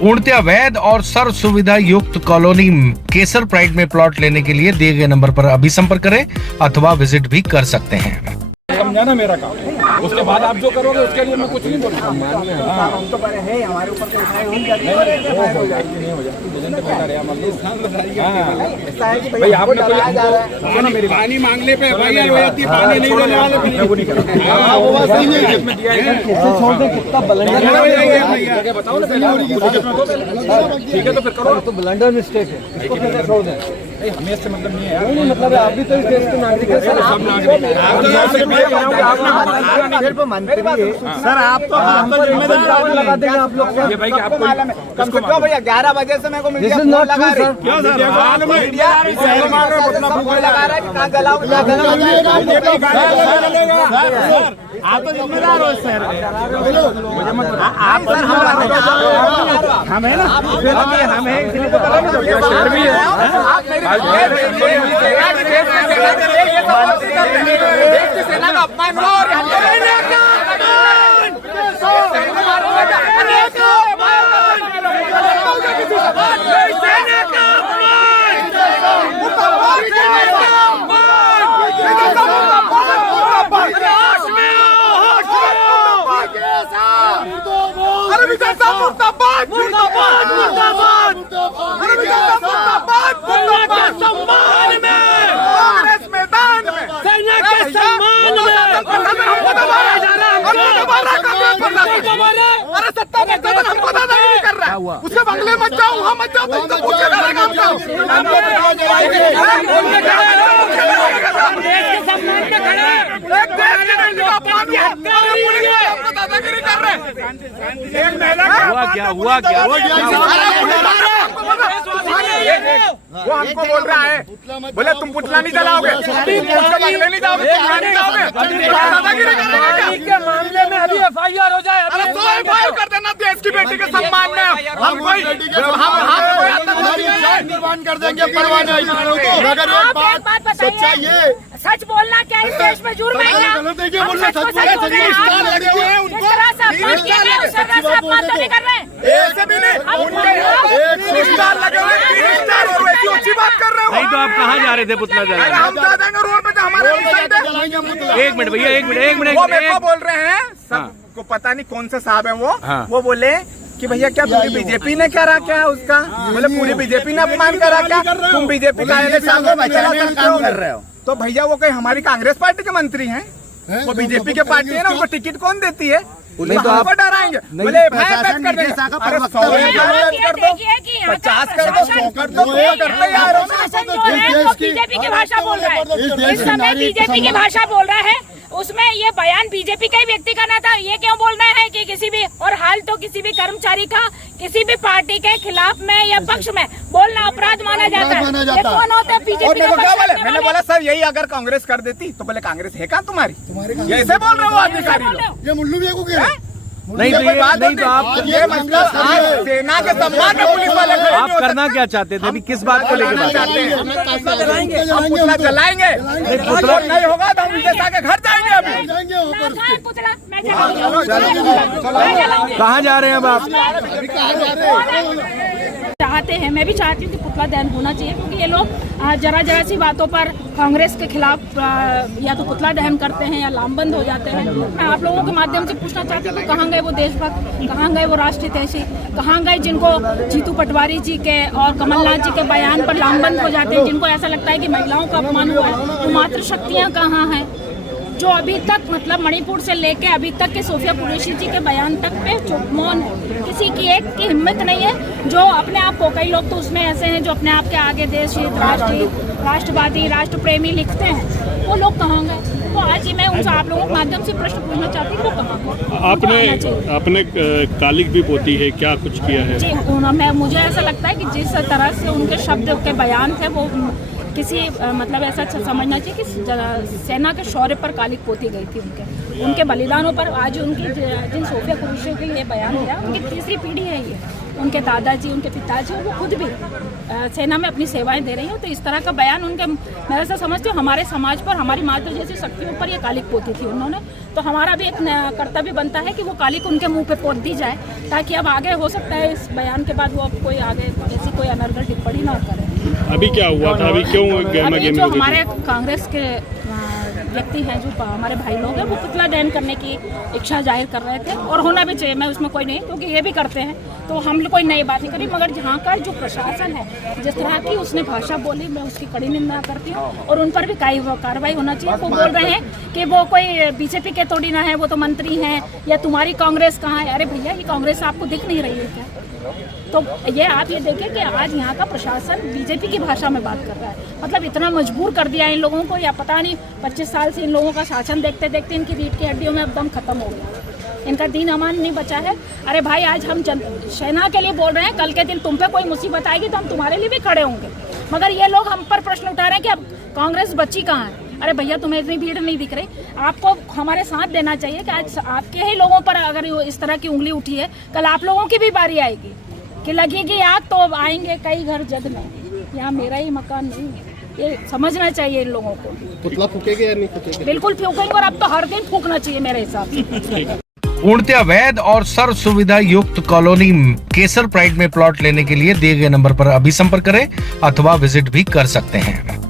पूर्णतया वैध और सर्व सुविधा युक्त कॉलोनी केसर प्राइड में प्लॉट लेने के लिए दिए गए नंबर पर अभी संपर्क करें अथवा विजिट भी कर सकते हैं। समझाना मेरा काम है, उसके बाद आप जो करोगे उसके लिए मैं कुछ नहीं बोलूँगा। हम तो बड़े हैं, हमारे ऊपर तो उठाए होंगे, भाई आपने मेरी पानी मांगने पे पानी नहीं देने वाले बताओ ना, ठीक है तो फिर करो। तो ब्लंडर मिस्टेक है, इसको कैसे छोड़ दें? हमें इससे मतलब नहीं है, नहीं मतलब आप भी तो इस देश के नागरिक हैं सर, सब नागरिक हैं। सर आप तो जिम्मेदार लगा देंगे आप लोग को। ये भाई आपको कम से कम भैया 11 बजे से मेरे को मीडिया फोन लगा रही है, फोन लगा रहा है कि कहाँ गलाओ क्या आप तो जिम्मेदार हो सर, आप सर हम है ना, हम है इसलिए तो शहर भी है। सेना का अपमान हो उसे बंगले मत जाओ, वहाँ मत जाओ, तुमसे पूछे जाएगा क्या हुआ वो हमको बोल रहा है, बोले तुम पुतला नहीं जलाओगे, उसके बंगले नहीं जाओगे, के मामले में अभी FIR हो जाए, अरे तो FIR कर देना देश की बेटी के सम्मान में। हम कोई निर्माण कर देंगे, परवाह नहीं। मगर एक बात सच्चाई है, सच बोलना क्या इस देश में जुर्म है क्या? नहीं तो आप कहाँ जा रहे थे पुतला जलाने? हम जा देंगे रोड पे, हमारे एक मिनट भैया, एक मिनट वो मेरे को बोल रहे हैं, सबको पता नहीं कौन से साहब है वो बोले कि भैया क्या पूरी बीजेपी ने करा क्या उसका? बोले पूरी बीजेपी ने अपमान करा क्या? तुम बीजेपी का काम कर रहे हो तो भैया वो कहीं हमारी कांग्रेस पार्टी के मंत्री हैं, वो बीजेपी के पार्टी है ना, उनको टिकट कौन देती है? नहीं तो आप डराएंगे, बोले 50 कर दो, 50 कर दो, 100 कर दो, करते यार। बीजेपी की भाषा बोल रहा है, इस समय बीजेपी की भाषा बोल रहा है, उसमें ये बयान बीजेपी का ही व्यक्ति करना था। ये क्यों बोलना है कि किसी भी, और हाल तो किसी भी कर्मचारी का किसी भी पार्टी के खिलाफ में या पक्ष में बोलना अपराध माना जाता है। ये कौन होता है बीजेपी का पक्ष रखने वाले? मैंने बोला सर यही अगर कांग्रेस कर देती तो बोले कांग्रेस है कहाँ तुम्हारी? ऐसे बोल रहे हो अधिकारी लोग, ये मुल्लू भी नहीं तो आप ये मतलब सेना के सम्मान में पुलिस वाले आप करना क्या चाहते थे? अभी किस बात को लेकर चाहते हैं? पुतला जलाएंगे, पुतला नहीं होगा तो हम विदेशा के घर जाएंगे। अभी कहाँ जा रहे हैं अब आप? चाहते हैं, मैं भी चाहती हूँ कि पुतला दहन होना चाहिए, क्योंकि ये लोग जरा सी बातों पर कांग्रेस के खिलाफ या तो पुतला दहन करते हैं या लामबंद हो जाते हैं। मैं आप लोगों के माध्यम से पूछना चाहती हूँ, कहाँ गए वो देशभक्त, कहाँ गए वो राष्ट्रहितैषी, कहाँ गए जिनको जीतू पटवारी जी के और कमलनाथ जी के बयान पर लामबंद हो जाते हैं, जिनको ऐसा लगता है कि महिलाओं का अपमान हुआ है? तो मातृशक्तियाँ कहाँ हैं जो अभी तक, मतलब मणिपुर से लेके अभी तक के सोफिया कुरैशी जी के बयान तक पे चुप मौन है? किसी की एक की हिम्मत नहीं है जो अपने आप को, कई लोग तो उसमें ऐसे हैं जो अपने आप के आगे देश हित, राष्ट्रवादी, राष्ट्र प्रेमी लिखते हैं, वो लोग कहाँ गए? तो आज ही मैं उनसे आप लोगों के माध्यम से प्रश्न पूछना चाहती हूँ, वो कहाँ? आपने कालिक भी पोती है, क्या कुछ किया है? जी, मुझे ऐसा लगता है कि जिस तरह से उनके शब्द के बयान थे वो किसी मतलब ऐसा समझना चाहिए कि सेना के शौर्य पर कालिक पोती गई थी उनके। उनके बलिदानों पर आज उनकी जिन सोफिया कुरैशी के लिए बयान दिया, उनकी तीसरी पीढ़ी है ये। उनके दादाजी, उनके पिताजी, वो खुद भी सेना में अपनी सेवाएं दे रही हैं। तो इस तरह का बयान उनके, मैं ऐसा समझती हूँ, हमारे समाज पर, हमारी मातृ जैसी शक्तियों पर ये कालिक पोती थी उन्होंने। तो हमारा भी एक कर्तव्य बनता है कि वो कालिक उनके मुंह पे पोत दी जाए, ताकि अब आगे हो सकता है इस बयान के बाद वो अब कोई आगे ऐसी कोई अनर्गल टिप्पणी ना करे। अभी क्या हुआ था, अभी क्यों गहमा अभी गहमी जो हो गई थी? हमारे कांग्रेस के व्यक्ति हैं, जो हमारे भाई लोग हैं, वो पुतला दहन करने की इच्छा जाहिर कर रहे थे, और होना भी चाहिए, मैं उसमें कोई नहीं, क्योंकि ये भी करते हैं, तो हम लोग कोई नई बात नहीं करी। मगर जहाँ का जो प्रशासन है, जिस तरह की उसने भाषा बोली, मैं उसकी कड़ी निंदा करती हूँ, और उन पर भी कार्रवाई होना चाहिए। वो बोल रहे हैं कि वो कोई बीजेपी के थोड़ी ना है, वो तो मंत्री हैं, या तुम्हारी कांग्रेस कहाँ है। अरे भैया, ये कांग्रेस आपको दिख नहीं रही है क्या? तो ये आप ये देखें कि आज यहाँ का प्रशासन बीजेपी की भाषा में बात कर रहा है। मतलब इतना मजबूर कर दिया इन लोगों को, या पता नहीं 25 साल से इन लोगों का शासन देखते देखते इनकी रीढ़ की हड्डियों में अब दम खत्म हो गया, इनका दीन अमान नहीं बचा है। अरे भाई, आज हम सेना के लिए बोल रहे हैं, कल के दिन तुम पे कोई मुसीबत आएगी तो हम तुम्हारे लिए भी खड़े होंगे। मगर ये लोग हम पर प्रश्न उठा रहे हैं कि अब कांग्रेस बची कहाँ है। अरे भैया, तुम्हें इतनी भीड़ नहीं दिख रही? आपको हमारे साथ देना चाहिए कि आज आपके ही लोगों पर अगर इस तरह की उंगली उठी है, कल आप लोगों की भी बारी आएगी कि लगेगी आग तो आएंगे कई घर जद में। यहाँ मेरा ही मकान नहीं है, ये समझना चाहिए इन लोगों को। पुतला फूकेगा या नहीं फूकेगा? बिल्कुल फूकेंगे, और अब तो हर दिन फूकना चाहिए मेरे हिसाब से। पूर्णतः वैध और सर्व सुविधा युक्त कॉलोनी केसर प्राइड में प्लॉट लेने के लिए दिए गए नंबर पर अभी संपर्क करें अथवा विजिट भी कर सकते हैं।